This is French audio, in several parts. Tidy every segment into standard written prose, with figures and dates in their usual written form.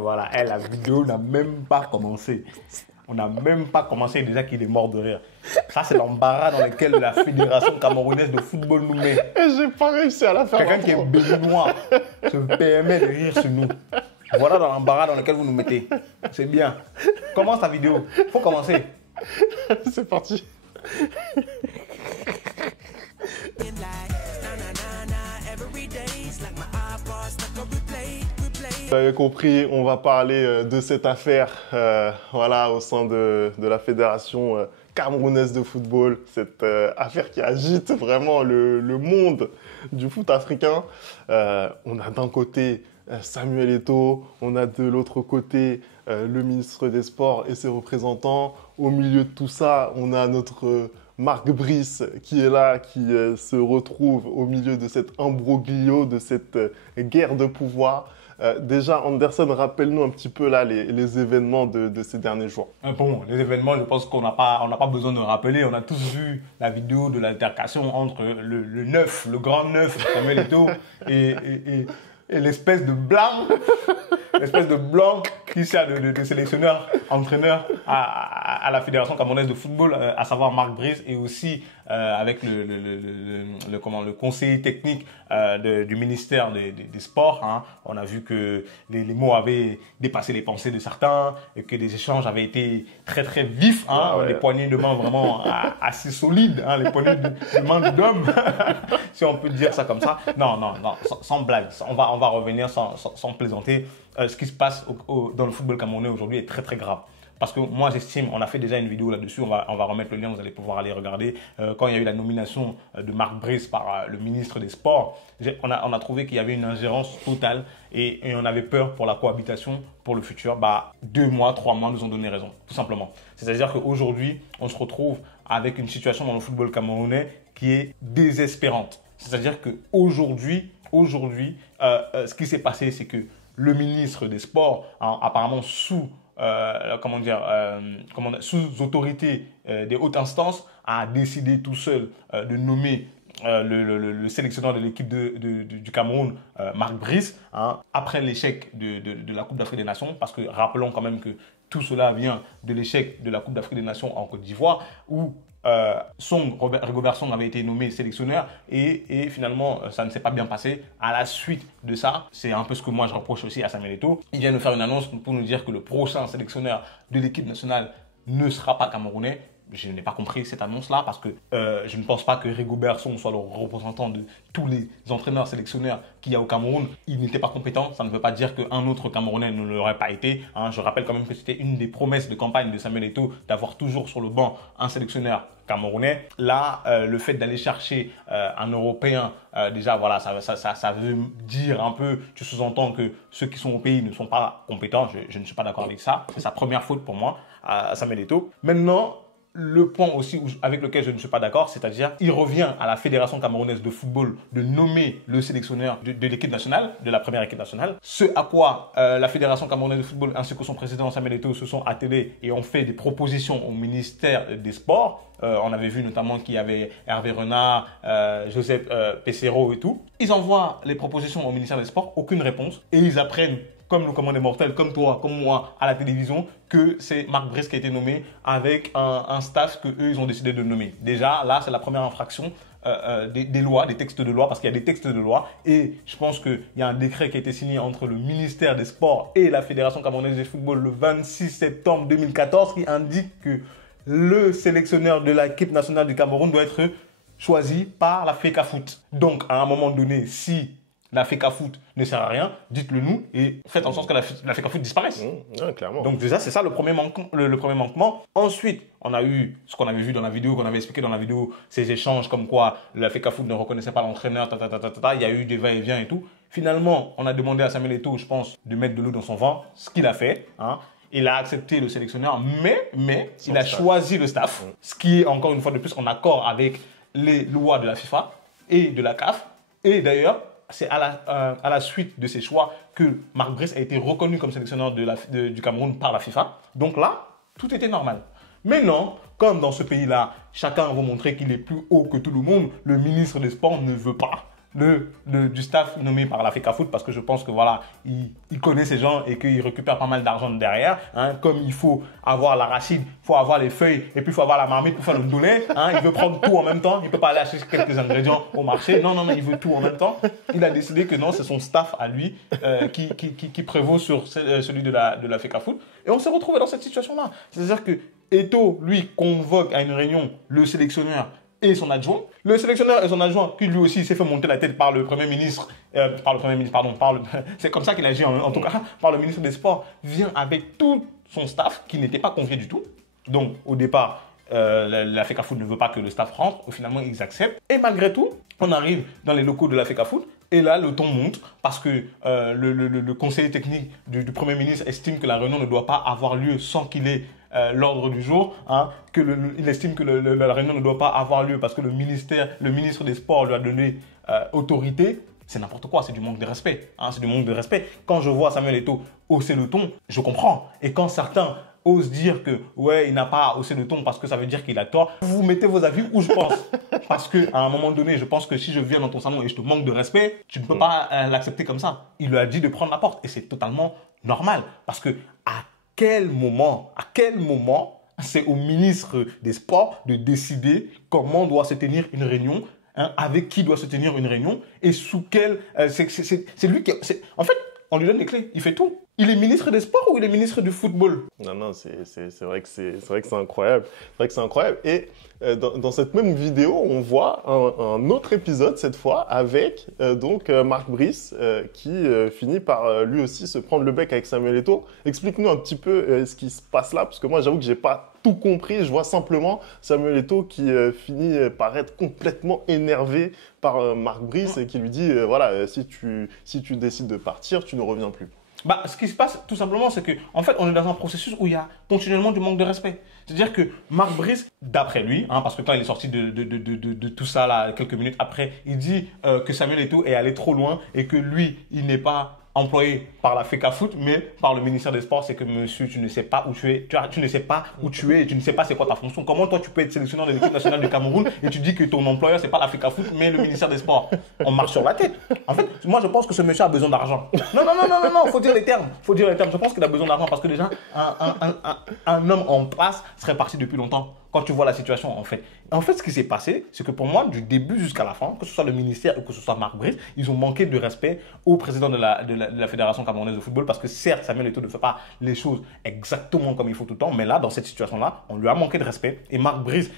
Voilà, et la vidéo n'a même pas commencé. On n'a même pas commencé déjà qu'il est mort de rire. Ça, c'est l'embarras dans lequel la Fédération camerounaise de football nous met. Et j'ai pas réussi à la faire. Quelqu'un qui est béninois se permet de rire sur nous. Voilà dans l'embarras dans lequel vous nous mettez. C'est bien. Commence ta vidéo. Faut commencer. C'est parti. Vous avez compris, on va parler de cette affaire voilà, au sein de la Fédération camerounaise de football. Cette affaire qui agite vraiment le monde du foot africain. On a d'un côté Samuel Eto'o, on a de l'autre côté le ministre des Sports et ses représentants. Au milieu de tout ça, on a notre Marc Brice qui est là, qui se retrouve au milieu de cet imbroglio, de cette guerre de pouvoir. Déjà, Anderson, rappelle-nous un petit peu là les événements de ces derniers jours. Bon, les événements, je pense qu'on n'a pas besoin de rappeler. On a tous vu la vidéo de l'altercation entre le neuf, le grand neuf, Samuel Eto'o, et l'espèce de blanc, qui sert de sélectionneur, entraîneur à la Fédération camerounaise de football, à savoir Marc Brice, et aussi avec le conseiller technique du ministère des Sports. Hein. On a vu que les mots avaient dépassé les pensées de certains et que les échanges avaient été très très vifs. Hein. Ah ouais. Les poignées de main vraiment assez solides, hein, les poignées de main d'homme, si on peut dire ça comme ça. Non, sans blague. On va revenir sans plaisanter. Ce qui se passe dans le football camerounais aujourd'hui est très très grave. Parce que moi j'estime, on a fait déjà une vidéo là-dessus, on va remettre le lien, vous allez pouvoir aller regarder. Quand il y a eu la nomination de Marc Brice par le ministre des Sports, on a trouvé qu'il y avait une ingérence totale et on avait peur pour la cohabitation pour le futur. 2 mois, 3 mois nous ont donné raison, tout simplement. C'est-à-dire qu'aujourd'hui, on se retrouve avec une situation dans le football camerounais qui est désespérante. C'est-à-dire qu'aujourd'hui, ce qui s'est passé, c'est que le ministre des Sports, apparemment sous autorité des hautes instances, a décidé tout seul de nommer le sélectionneur de l'équipe du Cameroun, Marc Brice, hein, après l'échec de la Coupe d'Afrique des Nations, parce que rappelons quand même que tout cela vient de l'échec de la Coupe d'Afrique des Nations en Côte d'Ivoire, où Rigobert Song avait été nommé sélectionneur et finalement ça ne s'est pas bien passé. À la suite de ça, c'est un peu ce que moi je reproche aussi à Samuel Eto'o. Il vient de faire une annonce pour nous dire que le prochain sélectionneur de l'équipe nationale ne sera pas camerounais. Je n'ai pas compris cette annonce-là parce que je ne pense pas que Rigobert Song soit le représentant de tous les entraîneurs sélectionneurs qu'il y a au Cameroun. Il n'était pas compétent. Ça ne veut pas dire qu'un autre Camerounais ne l'aurait pas été. Hein. Je rappelle quand même que c'était une des promesses de campagne de Samuel Eto'o d'avoir toujours sur le banc un sélectionneur camerounais. Là, le fait d'aller chercher un Européen, déjà, voilà, ça veut dire un peu, tu sous-entends que ceux qui sont au pays ne sont pas compétents. Je ne suis pas d'accord avec ça. C'est sa première faute pour moi, à Samuel Eto'o. Maintenant, le point aussi avec lequel je ne suis pas d'accord, c'est-à-dire il revient à la Fédération camerounaise de football de nommer le sélectionneur de l'équipe nationale, de la première équipe nationale. Ce à quoi la Fédération camerounaise de football ainsi que son président Samuel Eto'o se sont attelés et ont fait des propositions au ministère des Sports. On avait vu notamment qu'il y avait Hervé Renard, Joseph Pesero et tout. Ils envoient les propositions au ministère des Sports, aucune réponse, et ils apprennent comme le commandant mortel, comme toi, comme moi, à la télévision, que c'est Marc Brice qui a été nommé avec un staff que eux ils ont décidé de nommer. Déjà, là, c'est la première infraction des lois, des textes de loi, parce qu'il y a des textes de loi. Et je pense qu'il y a un décret qui a été signé entre le ministère des Sports et la Fédération camerounaise de football le 26 septembre 2014 qui indique que le sélectionneur de l'équipe nationale du Cameroun doit être choisi par la FECAFOOT. Donc, à un moment donné, si la FECAFOOT ne sert à rien, dites-le nous et faites en sorte que la FECAFOOT disparaisse. Ouais, clairement. Donc déjà, c'est ça le premier manquement. Ensuite, on a eu ce qu'on avait vu dans la vidéo, qu'on avait expliqué dans la vidéo, ces échanges comme quoi la FECAFOOT ne reconnaissait pas l'entraîneur, il y a eu des va-et-vient et tout. Finalement, on a demandé à Samuel Eto'o, je pense, de mettre de l'eau dans son vin, ce qu'il a fait. Hein. Il a accepté le sélectionneur, mais il a choisi le staff, ce qui est encore une fois de plus en accord avec les lois de la FIFA et de la CAF. Et d'ailleurs, c'est à la suite de ces choix que Marc Brice a été reconnu comme sélectionneur du Cameroun par la FIFA. Donc là, tout était normal. Mais non, comme dans ce pays-là, chacun veut montrer qu'il est plus haut que tout le monde, le ministre des Sports ne veut pas. du staff nommé par la FECAFOOT parce que je pense que voilà, il connaît ces gens et qu'il récupère pas mal d'argent derrière. Hein. Comme il faut avoir l'arachide, il faut avoir les feuilles et puis il faut avoir la marmite pour faire le ndolé. Hein. Il veut prendre tout en même temps. Il ne peut pas aller acheter quelques ingrédients au marché. Non, il veut tout en même temps. Il a décidé que non, c'est son staff à lui qui prévaut sur celui de la FECAFOOT. Et on s'est retrouvé dans cette situation-là. C'est-à-dire que Eto'o, lui, convoque à une réunion le sélectionneur et son adjoint. Le sélectionneur et son adjoint, qui lui aussi s'est fait monter la tête par le Premier ministre, c'est comme ça qu'il agit en tout cas, par le ministre des Sports, vient avec tout son staff qui n'était pas convié du tout. Donc, au départ, la FECAFOOT ne veut pas que le staff rentre. Finalement, ils acceptent. Et malgré tout, on arrive dans les locaux de la FECAFOOT. Et là, le ton monte parce que le conseiller technique du Premier ministre estime que la réunion ne doit pas avoir lieu sans qu'il ait l'ordre du jour. Hein, il estime que la réunion ne doit pas avoir lieu parce que le ministre des Sports lui a donné autorité. C'est n'importe quoi, c'est du manque de respect. Hein, c'est du manque de respect. Quand je vois Samuel Eto'o hausser le ton, je comprends. Et quand certains osent dire que ouais, il n'a pas haussé le ton parce que ça veut dire qu'il a tort, vous mettez vos avis où je pense. Parce qu'à un moment donné, je pense que si je viens dans ton salon et je te manque de respect, tu ne peux pas l'accepter comme ça. Il lui a dit de prendre la porte et c'est totalement normal. Parce que à quel moment c'est au ministre des Sports de décider comment doit se tenir une réunion, hein, avec qui doit se tenir une réunion et sous quel... c'est lui qui... En fait, on lui donne les clés, il fait tout. Il est ministre des Sports ou il est ministre du football? Non, c'est vrai que c'est incroyable. C'est vrai que c'est incroyable. Et dans cette même vidéo, on voit un autre épisode cette fois avec Marc Brice qui finit par lui aussi se prendre le bec avec Samuel Eto'o. Explique-nous un petit peu ce qui se passe là, parce que moi j'avoue que j'ai pas tout compris. Je vois simplement Samuel Eto'o qui finit par être complètement énervé par Marc Brice et qui lui dit voilà, si tu décides de partir, tu ne reviens plus. Bah, ce qui se passe, tout simplement, c'est qu'en fait, on est dans un processus où il y a continuellement du manque de respect. C'est-à-dire que Marc Brice, d'après lui, hein, parce que quand il est sorti de tout ça, là, quelques minutes après, il dit que Samuel Eto'o est allé trop loin et que lui, il n'est pas employé par la FECAFOOT, mais par le ministère des Sports. C'est que monsieur, tu ne sais pas où tu es, tu ne sais pas où tu es, et tu ne sais pas c'est quoi ta fonction. Comment toi tu peux être sélectionneur de l'équipe nationale du Cameroun et tu dis que ton employeur c'est pas la FECAFOOT mais le ministère des Sports? On marche sur la tête. En fait, moi je pense que ce monsieur a besoin d'argent. Non, faut dire les termes. Je pense qu'il a besoin d'argent parce que déjà un homme en place serait parti depuis longtemps. Quand tu vois la situation, en fait, ce qui s'est passé, c'est que pour moi, du début jusqu'à la fin, que ce soit le ministère ou que ce soit Marc Brice, ils ont manqué de respect au président de la Fédération camerounaise de football parce que certes, Samuel Eto'o ne fait pas les choses exactement comme il faut tout le temps, mais là, dans cette situation-là, on lui a manqué de respect. Et Marc Brice,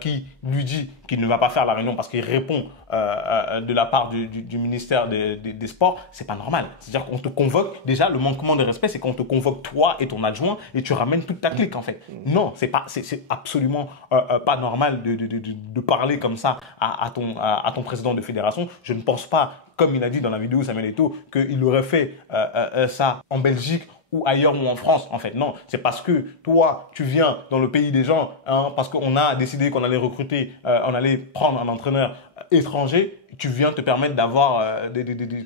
qui lui dit qu'il ne va pas faire la réunion parce qu'il répond de la part du ministère des Sports, c'est pas normal. C'est-à-dire qu'on te convoque, déjà, le manquement de respect, c'est qu'on te convoque toi et ton adjoint et tu ramènes toute ta clique, en fait. Non, c'est absolument pas normal de parler comme ça à ton président de fédération. Je ne pense pas, comme il a dit dans la vidéo Samuel Eto'o, qu'il aurait fait ça en Belgique ou ailleurs ou en France, en fait. Non, c'est parce que toi, tu viens dans le pays des gens, hein, parce qu'on a décidé qu'on allait recruter, on allait prendre un entraîneur étranger, tu viens te permettre d'avoir,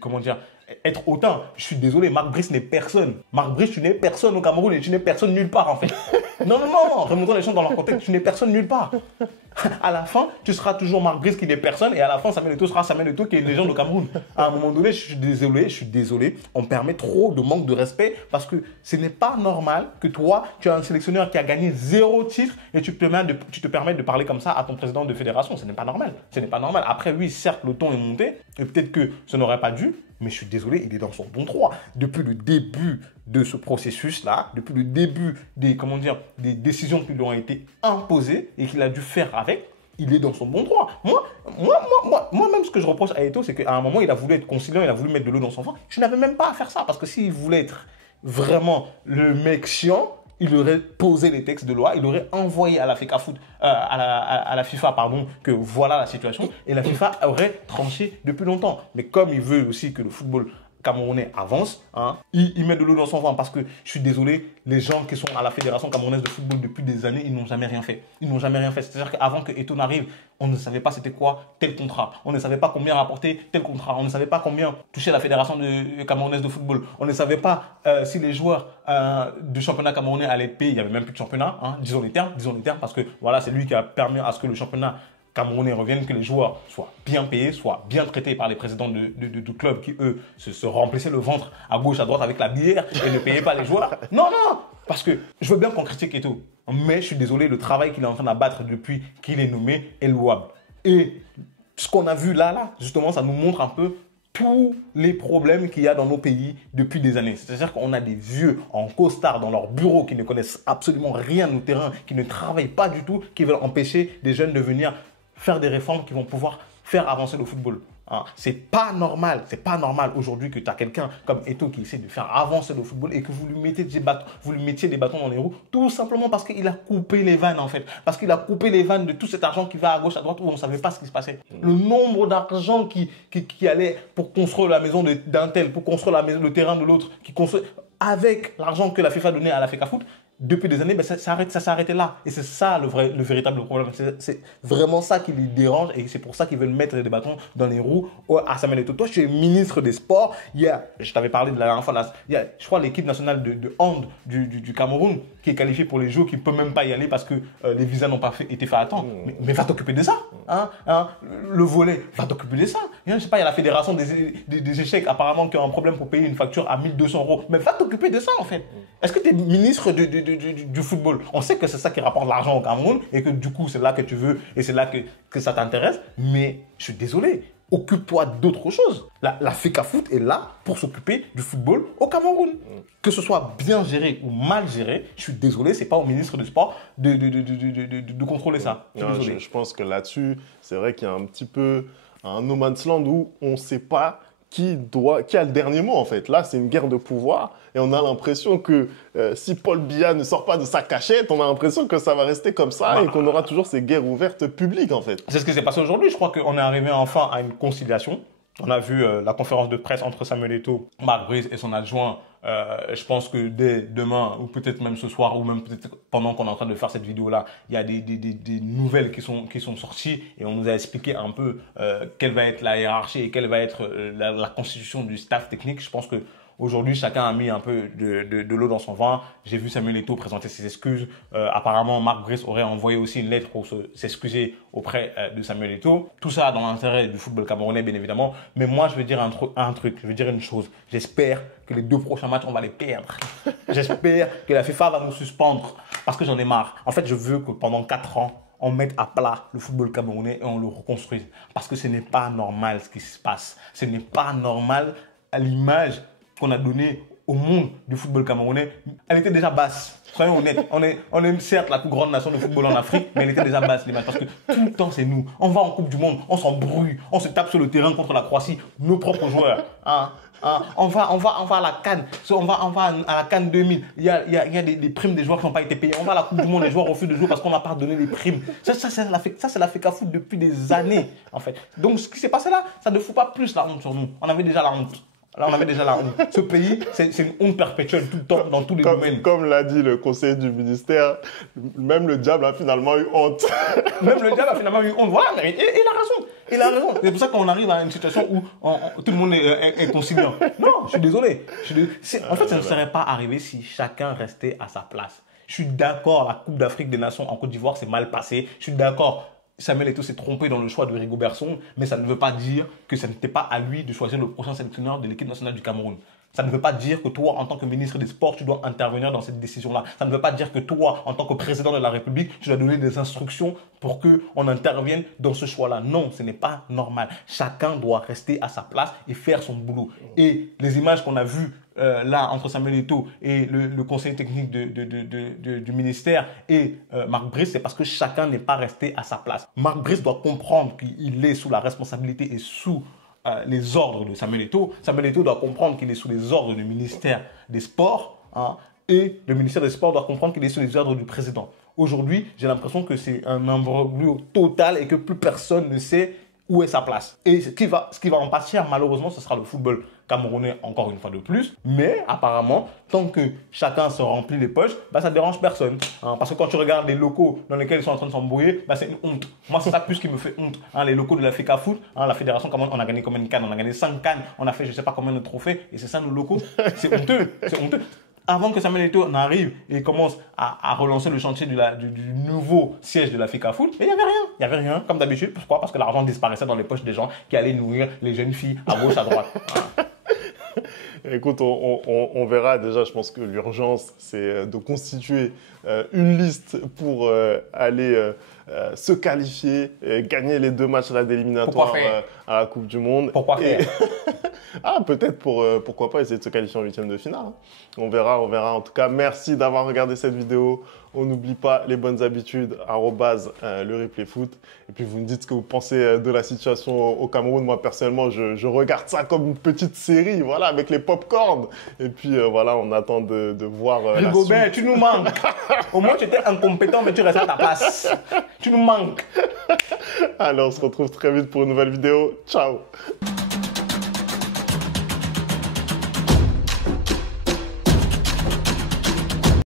comment dire, être autant. Je suis désolé, Marc Brice n'est personne. Marc Brice, tu n'es personne au Cameroun et tu n'es personne nulle part, en fait. Non, remontons les choses dans leur contexte, tu n'es personne nulle part. À la fin, tu seras toujours Marc Brice qui n'est personne et à la fin, Samuel Eto'o sera Samuel Eto'o qui est une légende au Cameroun. À un moment donné, je suis désolé, on permet trop de manque de respect parce que ce n'est pas normal que toi, tu as un sélectionneur qui a gagné 0 titre et tu te permets de parler comme ça à ton président de fédération. Ce n'est pas normal. Après, oui, certes, le ton est monté et peut-être que ce n'aurait pas dû, mais je suis désolé, il est dans son bon droit. Depuis le début de ce processus-là, depuis le début des décisions qui lui ont été imposées et qu'il a dû faire avec, il est dans son bon droit. Moi-même, ce que je reproche à Eto'o, c'est qu'à un moment, il a voulu être conciliant, il a voulu mettre de l'eau dans son vin. Je n'avais même pas à faire ça, parce que s'il voulait être vraiment le mec chiant, il aurait posé les textes de loi, il aurait envoyé à la FECAFOOT, à la FIFA, pardon, que voilà la situation, et la FIFA aurait tranché depuis longtemps. Mais comme il veut aussi que le football camerounais avance, hein, il met de l'eau dans son vin parce que, je suis désolé, les gens qui sont à la Fédération camerounaise de football depuis des années, ils n'ont jamais rien fait. C'est-à-dire qu'avant que Eto'o n'arrive, on ne savait pas c'était quoi tel contrat. On ne savait pas combien rapportait tel contrat. On ne savait pas combien touchait la Fédération camerounaise de football. On ne savait pas si les joueurs du championnat camerounais allaient payer. Il n'y avait même plus de championnat, hein, disons les termes, parce que voilà, c'est lui qui a permis à ce que le championnat camerounais reviennent, que les joueurs soient bien payés, soient bien traités par les présidents de clubs qui, eux, se remplissaient le ventre à gauche, à droite avec la bière et ne payaient pas les joueurs. Non, non, parce que je veux bien qu'on critique et tout, mais je suis désolé, le travail qu'il est en train d'abattre depuis qu'il est nommé est louable. Et ce qu'on a vu là, justement, ça nous montre un peu tous les problèmes qu'il y a dans nos pays depuis des années. C'est-à-dire qu'on a des vieux en costard dans leur bureau qui ne connaissent absolument rien au terrain, qui ne travaillent pas du tout, qui veulent empêcher des jeunes de venir faire des réformes qui vont pouvoir faire avancer le football. Hein. C'est pas normal aujourd'hui que tu as quelqu'un comme Eto'o qui essaie de faire avancer le football et que vous lui mettiez des bâtons dans les roues, tout simplement parce qu'il a coupé les vannes en fait. Parce qu'il a coupé les vannes de tout cet argent qui va à gauche, à droite où on ne savait pas ce qui se passait. Le nombre d'argent qui allait pour construire la maison d'un tel, pour construire le terrain de l'autre, avec l'argent que la FIFA donnait à la FECAFOOT, depuis des années, ça s'est arrêté là. Et c'est ça le véritable problème. C'est vraiment ça qui les dérange et c'est pour ça qu'ils veulent mettre des bâtons dans les roues à Samuel Eto'o. Toi, tu es ministre des Sports. Je t'avais parlé de la dernière fois, je crois, l'équipe nationale de hand du Cameroun qui est qualifiée pour les Jeux, qui ne peut même pas y aller parce que les visas n'ont pas été faits à temps. Mais va t'occuper de ça. Le volley, va t'occuper de ça. Je ne sais pas, il y a la fédération des échecs apparemment qui a un problème pour payer une facture à 1200 €. Mais va t'occuper de ça en fait. Est-ce que tu es ministre du football? On sait que c'est ça qui rapporte l'argent au Cameroun et que du coup c'est là que tu veux et c'est là que ça t'intéresse. Mais je suis désolé, occupe-toi d'autre chose. La FECAFOOT est là pour s'occuper du football au Cameroun. Que ce soit bien géré ou mal géré, je suis désolé, c'est pas au ministre du Sport de contrôler ça. Je pense que là-dessus, c'est vrai qu'il y a un petit peu un no man's land où on ne sait pas qui a le dernier mot en fait. Là, c'est une guerre de pouvoir et on a l'impression que si Paul Biya ne sort pas de sa cachette, on a l'impression que ça va rester comme ça et qu'on aura toujours ces guerres ouvertes publiques en fait. C'est ce qui s'est passé aujourd'hui. Je crois qu'on est arrivé enfin à une conciliation. On a vu la conférence de presse entre Samuel Eto'o, Marc Brice et son adjoint. Je pense que dès demain, ou peut-être même ce soir, ou même peut-être pendant qu'on est en train de faire cette vidéo-là, il y a des nouvelles qui sont sorties et on nous a expliqué un peu quelle va être la hiérarchie et quelle va être la constitution du staff technique. Je pense que aujourd'hui, chacun a mis un peu de l'eau dans son vin. J'ai vu Samuel Eto'o présenter ses excuses. Apparemment, Marc Brice aurait envoyé aussi une lettre pour s'excuser auprès de Samuel Eto'o. Tout ça dans l'intérêt du football camerounais, bien évidemment. Mais moi, je veux dire un truc. Je veux dire une chose. J'espère que les 2 prochains matchs, on va les perdre. J'espère que la FIFA va nous suspendre parce que j'en ai marre. En fait, je veux que pendant 4 ans, on mette à plat le football camerounais et on le reconstruise. Parce que ce n'est pas normal ce qui se passe. Ce n'est pas normal à l'image qu'on a donné au monde du football camerounais. Elle était déjà basse. Soyons honnêtes. On est certes la plus grande nation de football en Afrique, mais elle était déjà basse l'image. Parce que tout le temps, c'est nous. On va en Coupe du Monde, on s'embrouille, on se tape sur le terrain contre la Croatie, nos propres joueurs. On va à la CAN, on va à la CAN 2000. Il y a des primes des joueurs qui n'ont pas été payés. On va à la Coupe du Monde, les joueurs refusent de jouer parce qu'on n'a pas donné les primes. Ça c'est la FECAFOOT depuis des années, en fait. Donc, ce qui s'est passé là, ça ne fout pas plus la honte sur nous. On avait déjà la honte. Là, on avait déjà la honte. Ce pays, c'est une honte perpétuelle tout le temps, dans tous les domaines. Comme l'a dit le conseiller du ministère, même le diable a finalement eu honte. Même le diable a finalement eu honte. Voilà, il a raison. Il a raison. C'est pour ça qu'on arrive à une situation où tout le monde est conciliant. Non, je suis désolé. En fait, ça ne serait pas arrivé si chacun restait à sa place. Je suis d'accord, la Coupe d'Afrique des Nations en Côte d'Ivoire s'est mal passée. Je suis d'accord. Samuel Eto'o s'est trompé dans le choix de Rigobertson, mais ça ne veut pas dire que ce n'était pas à lui de choisir le prochain sélectionneur de l'équipe nationale du Cameroun. Ça ne veut pas dire que toi, en tant que ministre des Sports, tu dois intervenir dans cette décision-là. Ça ne veut pas dire que toi, en tant que président de la République, tu dois donner des instructions pour qu'on intervienne dans ce choix-là. Non, ce n'est pas normal. Chacun doit rester à sa place et faire son boulot. Et les images qu'on a vues là, entre Samuel Eto'o et le conseiller technique du ministère et Marc Brice, c'est parce que chacun n'est pas resté à sa place. Marc Brice doit comprendre qu'il est sous la responsabilité et sous les ordres de Samuel Eto'o. Samuel Eto'o doit comprendre qu'il est sous les ordres du ministère des Sports, et le ministère des Sports doit comprendre qu'il est sous les ordres du président. Aujourd'hui, j'ai l'impression que c'est un imbroglio total et que plus personne ne sait où est sa place. Et ce qui va en pâtir, malheureusement, ce sera le football camerounais encore une fois de plus. Mais apparemment, tant que chacun se remplit les poches, ça ne dérange personne. Parce que quand tu regardes les locaux dans lesquels ils sont en train de s'embrouiller, c'est une honte. Moi, c'est ça plus qui me fait honte. Les locaux de la FECAFOOT, la fédération Cameroun, on a gagné combien de cannes? On a gagné 5 cannes, on a fait je ne sais pas combien de trophées. Et c'est ça nos locaux. C'est honteux. C'est honteux. avant que Samuel Eto'o n'arrive et commence à relancer le chantier du nouveau siège de la FICAFOOT, mais il n'y avait rien. Il n'y avait rien, comme d'habitude. Pourquoi? Parce que l'argent disparaissait dans les poches des gens qui allaient nourrir les jeunes filles à gauche, à droite. Écoute, on verra. Déjà, je pense que l'urgence, c'est de constituer une liste pour aller se qualifier, gagner les 2 matchs d'éliminatoire à la Coupe du Monde. Pourquoi faire? Ah, peut-être pourquoi pas essayer de se qualifier en 8e de finale. On verra. En tout cas, merci d'avoir regardé cette vidéo. On n'oublie pas les bonnes habitudes, le replay foot. Et puis, vous me dites ce que vous pensez de la situation au Cameroun. Moi, personnellement, je regarde ça comme une petite série, voilà, avec les pop-corn. Et puis, voilà, on attend de voir la Rigobert, suite. tu nous manques. Au moins, tu étais incompétent, mais tu restes à ta place. Tu nous manques. Alors, on se retrouve très vite pour une nouvelle vidéo. Ciao!